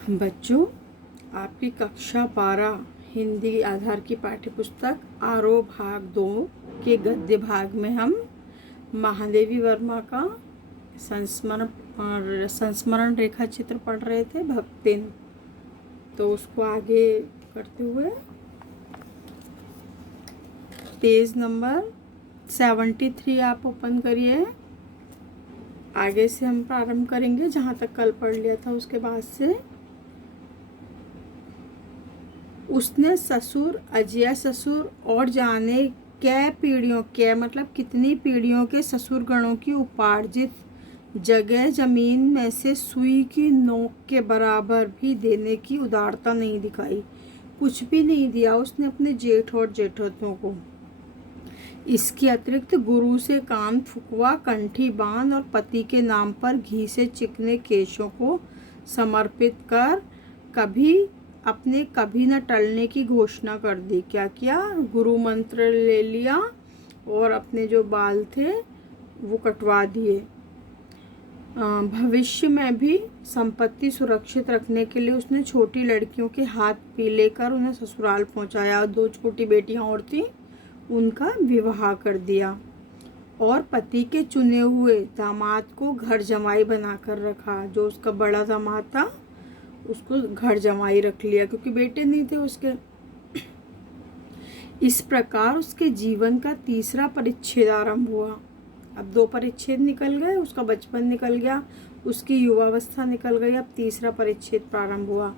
बच्चों, आपकी कक्षा 12 हिंदी आधार की पाठ्यपुस्तक आरोह भाग 2 के गद्य भाग में हम महादेवी वर्मा का संस्मरण रेखा चित्र पढ़ रहे थे, भक्तिन। तो उसको आगे करते हुए पेज नंबर 73 आप ओपन करिए। आगे से हम प्रारंभ करेंगे जहाँ तक कल पढ़ लिया था उसके बाद से। उसने ससुर, अजय ससुर और जाने कै पीढ़ियों के मतलब कितनी पीढ़ियों के ससुर गणों की उपार्जित जगह जमीन में से सुई की नोक के बराबर भी देने की उदारता नहीं दिखाई। कुछ भी नहीं दिया उसने अपने जेठ और जेठों को। इसके अतिरिक्त गुरु से कान फुकवा, कंठी बांध और पति के नाम पर घी से चिकने केशों को समर्पित कर कभी न टलने की घोषणा कर दी। क्या किया? गुरु मंत्र ले लिया और अपने जो बाल थे वो कटवा दिए। भविष्य में भी संपत्ति सुरक्षित रखने के लिए उसने छोटी लड़कियों के हाथ पीले कर उन्हें ससुराल पहुंचाया। 2 छोटी बेटियां और थीं, उनका विवाह कर दिया और पति के चुने हुए दामाद को घर जमाई बनाकर रखा। जो उसका बड़ा दामाद था उसको घर जमाई रख लिया क्योंकि बेटे नहीं थे उसके। इस प्रकार उसके जीवन का तीसरा परिच्छेद आरंभ हुआ। अब 2 परिच्छेद निकल गए, उसका बचपन निकल गया, उसकी युवावस्था निकल गई, अब तीसरा परिच्छेद प्रारंभ हुआ।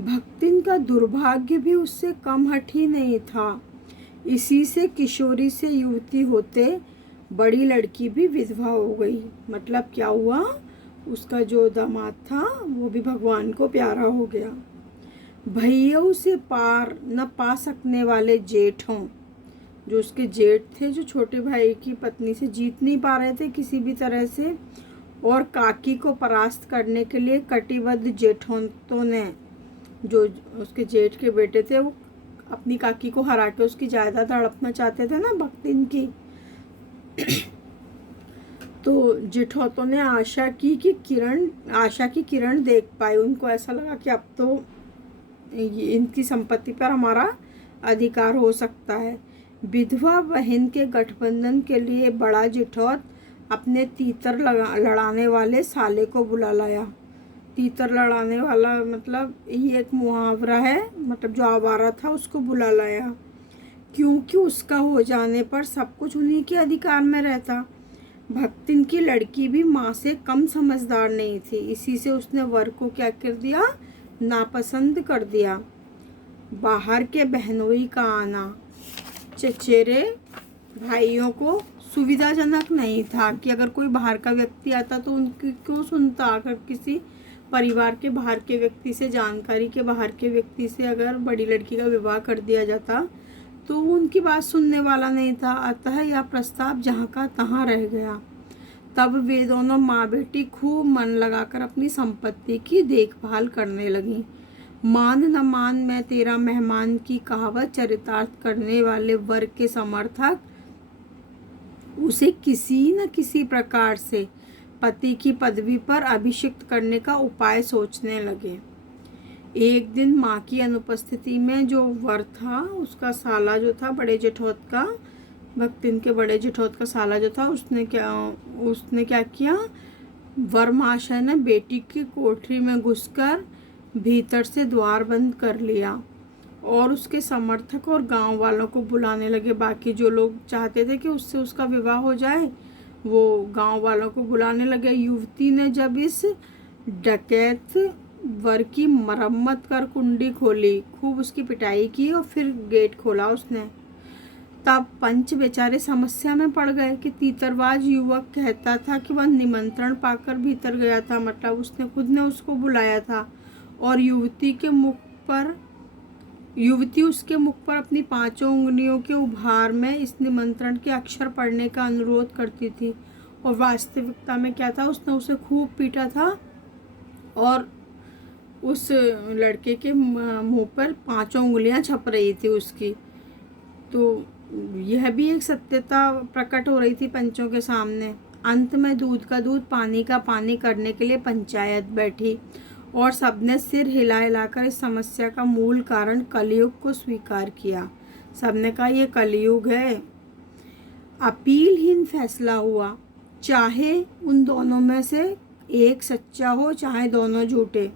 भक्तिन का दुर्भाग्य भी उससे कम हठी नहीं था। इसी से किशोरी से युवती होते बड़ी लड़की भी विधवा हो गई। मतलब क्या हुआ? उसका जो दामाद था वो भी भगवान को प्यारा हो गया। भैया से पार न पा सकने वाले जेठों, जो उसके जेठ थे, जो छोटे भाई की पत्नी से जीत नहीं पा रहे थे किसी भी तरह से, और काकी को परास्त करने के लिए कटिबद्ध जेठों ने, जो उसके जेठ के बेटे थे, वो अपनी काकी को हरा के उसकी जायदाद हड़पना चाहते थे ना, भक्तिन की। तो जेठौतों ने आशा की किरण देख पाई। उनको ऐसा लगा कि अब तो इनकी संपत्ति पर हमारा अधिकार हो सकता है। विधवा बहन के गठबंधन के लिए बड़ा जेठौत अपने तीतर लड़ाने वाले साले को बुला लाया। तीतर लड़ाने वाला मतलब ये एक मुहावरा है, मतलब जो आवारा था उसको बुला लाया, क्योंकि उसका हो जाने पर सब कुछ उन्हीं के अधिकार में रहता। भक्तिन की लड़की भी माँ से कम समझदार नहीं थी। इसी से उसने वर को क्या कर दिया? नापसंद कर दिया। बाहर के बहनोई का आना चचेरे भाइयों को सुविधाजनक नहीं था कि अगर कोई बाहर का व्यक्ति आता तो उनकी क्यों सुनता। अगर किसी परिवार के बाहर के व्यक्ति से, जानकारी के बाहर के व्यक्ति से अगर बड़ी लड़की का विवाह कर दिया जाता तो उनकी बात सुनने वाला नहीं था। अतः यह प्रस्ताव जहाँ का तहाँ रह गया। तब वे दोनों माँ बेटी खूब मन लगाकर अपनी संपत्ति की देखभाल करने लगी। मान न मान मैं तेरा मेहमान की कहावत चरितार्थ करने वाले वर्ग के समर्थक उसे किसी न किसी प्रकार से पति की पदवी पर अभिषिक्त करने का उपाय सोचने लगे। एक दिन माँ की अनुपस्थिति में जो वर था, उसका साला जो था, बड़े जेठौत का, भक्तिन के बड़े जेठौत का साला जो था, उसने क्या किया? वर महाशय ने बेटी की कोठरी में घुसकर भीतर से द्वार बंद कर लिया और उसके समर्थक और गांव वालों को बुलाने लगे। बाकी जो लोग चाहते थे कि उससे उसका विवाह हो जाए, वो गांव वालों को बुलाने लगे। युवती ने जब इस डकैत वर की मरम्मत कर कुंडी खोली, खूब उसकी पिटाई की और फिर गेट खोला उसने, तब पंच बेचारे समस्या में पड़ गए कि तीतरबाज युवक कहता था कि वह निमंत्रण पाकर भीतर गया था, मतलब उसने खुद ने उसको बुलाया था, और युवती उसके मुख पर अपनी 5 उंगलियों के उभार में इस निमंत्रण के अक्षर पढ़ने का अनुरोध करती थी। और वास्तविकता में क्या था? उसने उसे खूब पीटा था और उस लड़के के मुंह पर 5 उंगलियां छप रही थी उसकी। तो यह भी एक सत्यता प्रकट हो रही थी पंचों के सामने। अंत में दूध का दूध, पानी का पानी करने के लिए पंचायत बैठी और सबने सिर हिला हिलाकर इस समस्या का मूल कारण कलयुग को स्वीकार किया। सबने कहा ये कलयुग है। अपीलहीन फैसला हुआ, चाहे उन दोनों में से एक सच्चा हो चाहे दोनों झूठे।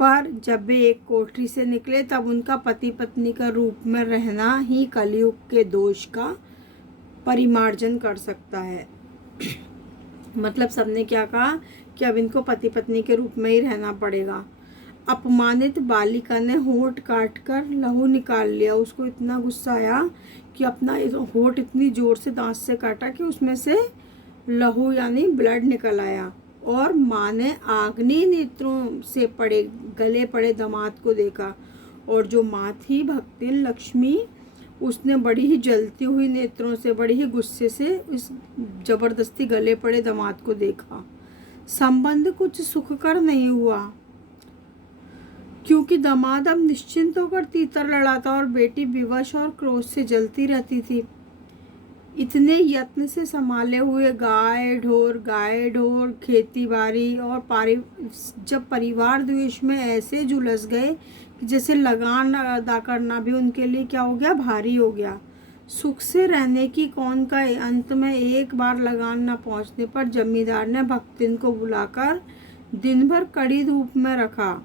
पर जब वे एक कोठरी से निकले तब उनका पति पत्नी का रूप में रहना ही कलयुग के दोष का परिमार्जन कर सकता है। मतलब सबने क्या कहा कि अब इनको पति पत्नी के रूप में ही रहना पड़ेगा। अपमानित बालिका ने होंठ काट कर लहू निकाल लिया। उसको इतना गुस्सा आया कि अपना होंठ इतनी जोर से दांत से काटा कि उसमें से लहू यानी ब्लड निकल आया। और माँ ने आग्नि नेत्रों से गले पड़े दामाद को देखा। और जो माँ थी भक्तिन लक्ष्मी, उसने बड़ी ही जलती हुई नेत्रों से, बड़ी ही गुस्से से इस जबरदस्ती गले पड़े दामाद को देखा। संबंध कुछ सुखकर नहीं हुआ, क्योंकि दामाद अब निश्चिंत होकर तीतर लड़ाता और बेटी विवश और क्रोध से जलती रहती थी। इतने यत्न से संभाले हुए गाय ढोर खेती बाड़ी और जब परिवार द्वेष में ऐसे झुलस गए कि जैसे लगान अदा करना भी उनके लिए क्या हो गया, भारी हो गया। सुख से रहने की कौन का अंत में एक बार लगान न पहुंचने पर जमींदार ने भक्तिन को बुलाकर दिन भर कड़ी धूप में रखा।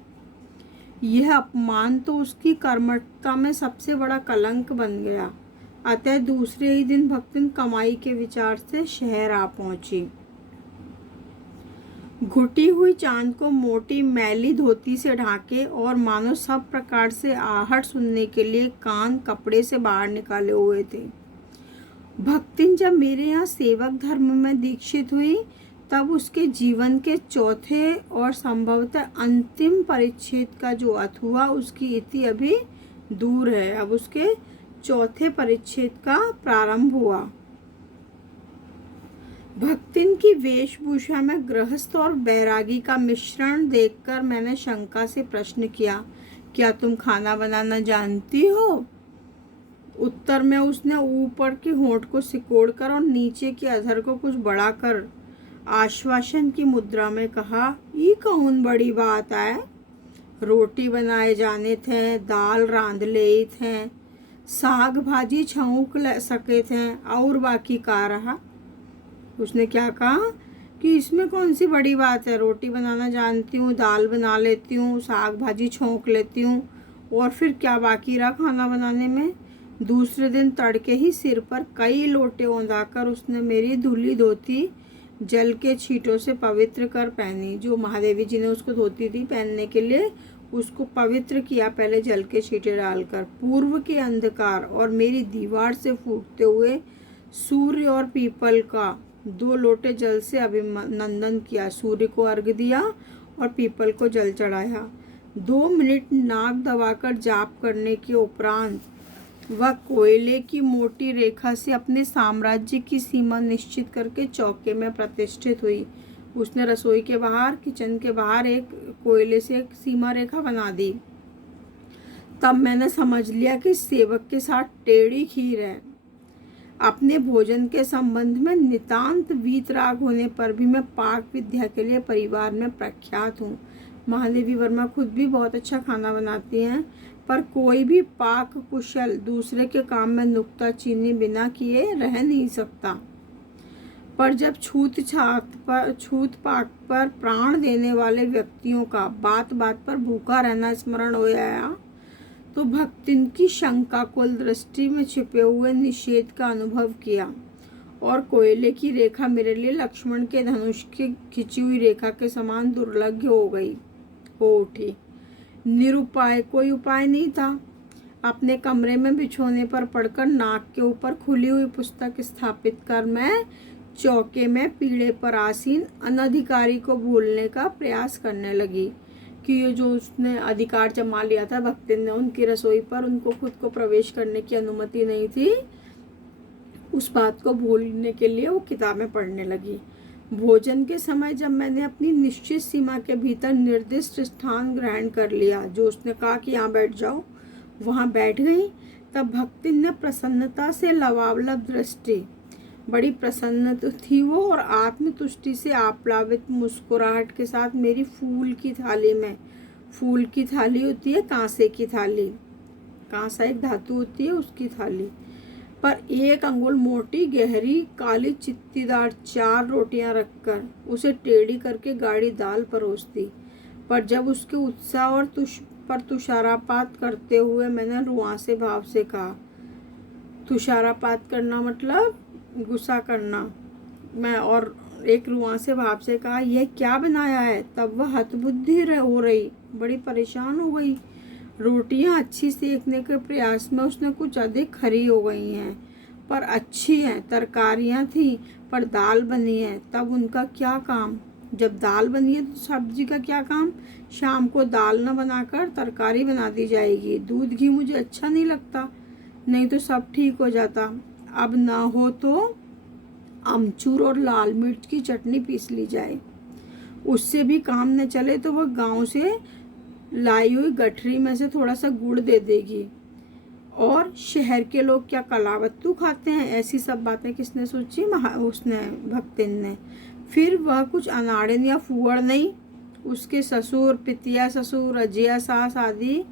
यह अपमान तो उसकी कर्मठता में सबसे बड़ा कलंक बन गया। अतः दूसरे ही दिन भक्तिन कमाई के विचार से शहर आ पहुंची। घुटी हुई चांद को मोटी मैली धोती से ढाके और मानो सब प्रकार से आहट सुनने के लिए कान कपड़े से बाहर निकाले हुए थे। भक्तिन जब मेरे यहाँ सेवक धर्म में दीक्षित हुई तब उसके जीवन के चौथे और संभवतः अंतिम परिच्छेद का जो अर्थ हुआ उसकी इति अभी दूर है। अब उसके चौथे परिच्छेद का प्रारंभ हुआ। भक्तिन की वेशभूषा में गृहस्थ और बैरागी का मिश्रण देखकर मैंने शंका से प्रश्न किया, क्या तुम खाना बनाना जानती हो? उत्तर में उसने ऊपर के होंठ को सिकोड़कर और नीचे के अधर को कुछ बढ़ाकर आश्वासन की मुद्रा में कहा, ये कौन बड़ी बात है? रोटी बनाए जाने थे, दाल रांध ले थे, साग भाजी छौंक सके थे और बाकी का रहा। उसने क्या कहा कि इसमें कौन सी बड़ी बात है, रोटी बनाना जानती हूँ, दाल बना लेती हूँ, साग भाजी छौंक लेती हूँ, और फिर क्या बाकी रहा खाना बनाने में? दूसरे दिन तड़के ही सिर पर कई लोटे औंधाकर उसने मेरी धुली धोती जल के छींटों से पवित्र कर पहनी। जो महादेवी जी ने उसको धोती थी पहनने के लिए, उसको पवित्र किया पहले जल के छींटे डालकर। पूर्व के अंधकार और मेरी दीवार से फूटते हुए सूर्य और पीपल का 2 लोटे जल से अभिनंदन किया। सूर्य को अर्घ्य दिया और पीपल को जल चढ़ाया। 2 मिनट नाक दबाकर जाप करने के उपरांत वह कोयले की मोटी रेखा से अपने साम्राज्य की सीमा निश्चित करके चौके में प्रतिष्ठित हुई। उसने रसोई के बाहर, किचन के बाहर एक कोयले से एक सीमा रेखा बना दी। तब मैंने समझ लिया कि सेवक के साथ टेढ़ी खीर है। अपने भोजन के संबंध में नितांत वीतराग होने पर भी मैं पाक विद्या के लिए परिवार में प्रख्यात हूँ। महादेवी वर्मा खुद भी बहुत अच्छा खाना बनाती हैं, पर कोई भी पाक कुशल दूसरे के काम में नुक्ताचीनी बिना किए रह नहीं सकता। पर जब छूत पाक पर प्राण देने वाले व्यक्तियों का बात बात पर भूखा रहना स्मरण हो आया तो भक्तिन की शंका को दृष्टि में छिपे हुए निषेध का अनुभव किया और कोयले की रेखा मेरे लिए लक्ष्मण के धनुष की खिंची हुई रेखा के समान दुर्लभ हो उठी। निरुपाय, कोई उपाय नहीं था। अपने कमरे में बिछोने पर पड़कर नाक के ऊपर खुली हुई पुस्तक स्थापित कर मैं चौके में पीढ़े पर आसीन अनधिकारी को भूलने का प्रयास करने लगी कि ये जो उसने अधिकार जमा लिया था भक्तिन ने उनकी रसोई पर, उनको खुद को प्रवेश करने की अनुमति नहीं थी। उस बात को भूलने के लिए वो किताबें पढ़ने लगी। भोजन के समय जब मैंने अपनी निश्चित सीमा के भीतर निर्दिष्ट स्थान ग्रहण कर लिया, जो उसने कहा कि यहाँ बैठ जाओ, वहाँ बैठ गई, तब भक्तिन ने प्रसन्नता से लवावलब दृष्टि बड़ी प्रसन्न तो थी वो और आत्मतुष्टि से आप्लावित मुस्कुराहट के साथ मेरी फूल की थाली में, फूल की थाली होती है कांसे की थाली, कांसा एक धातु होती है, उसकी थाली पर 1 अंगुल मोटी गहरी काली चित्तीदार 4 रोटियां रखकर उसे टेढ़ी करके गाढ़ी दाल परोसती। पर जब उसके उत्साह और तुषारापात करते हुए मैंने रुआंसे भाव से कहा, तुषारापात करना मतलब गुस्सा करना, मैं और एक रुआंसे भाव से कहा, यह क्या बनाया है? तब वह हतबुद्धि हो रही, बड़ी परेशान हो गई। रोटियां अच्छी सेकने के प्रयास में उसने कुछ अधिक खरी हो गई हैं, पर अच्छी हैं। तरकारियां थी पर दाल बनी है, तब उनका क्या काम? जब दाल बनी है तो सब्जी का क्या काम? शाम को दाल न बनाकर तरकारी बना दी जाएगी। दूध घी मुझे अच्छा नहीं लगता, नहीं तो सब ठीक हो जाता। अब ना हो तो अमचूर और लाल मिर्च की चटनी पीस ली जाए। उससे भी काम न चले तो वह गांव से लाई हुई गठरी में से थोड़ा सा गुड़ दे देगी। और शहर के लोग क्या कलावत्तू खाते हैं? ऐसी सब बातें किसने सोची? उसने, भक्तिन ने। फिर वह कुछ अनाड़िन या फूहड़ नहीं, उसके ससुर, पितिया ससुर, अजिया सास आदि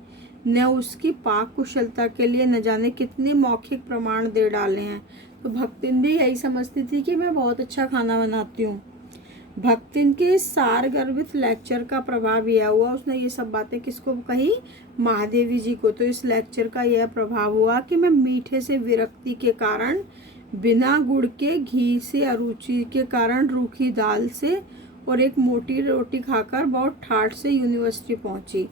ने उसकी पाक कुशलता के लिए न जाने कितने मौखिक प्रमाण दे डाले हैं। तो भक्तिन भी यही समझती थी कि मैं बहुत अच्छा खाना बनाती हूँ। भक्तिन के सार गर्भित लेक्चर का प्रभाव यह हुआ, उसने ये सब बातें किसको कही? महादेवी जी को। तो इस लेक्चर का यह प्रभाव हुआ कि मैं मीठे से विरक्ति के कारण, बिना गुड़ के घी से अरुचि के कारण रूखी दाल से और एक मोटी रोटी खाकर बहुत ठाठ से यूनिवर्सिटी पहुंची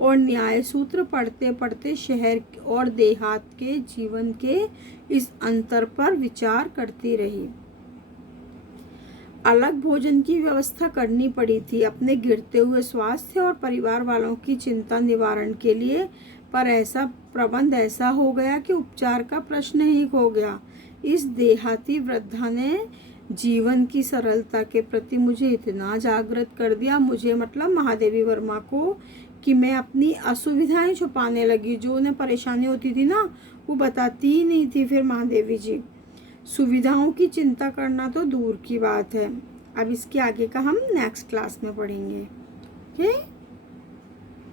और न्याय सूत्र पढ़ते पढ़ते शहर और देहात के जीवन के इस अंतर पर विचार करती रही। अलग भोजन की व्यवस्था करनी पड़ी थी अपने गिरते हुए स्वास्थ्य और परिवार वालों की चिंता निवारण के लिए, पर ऐसा प्रबंध ऐसा हो गया कि उपचार का प्रश्न ही खो गया। इस देहाती वृद्धा ने जीवन की सरलता के प्रति मुझे इतना जागृत कर दिया, मुझे मतलब महादेवी वर्मा को, कि मैं अपनी असुविधाएं छुपाने लगी। जो उन्हें परेशानी होती थी ना, वो बताती ही नहीं थी फिर महादेवी जी। सुविधाओं की चिंता करना तो दूर की बात है। अब इसके आगे का हम नेक्स्ट क्लास में पढ़ेंगे। ओके।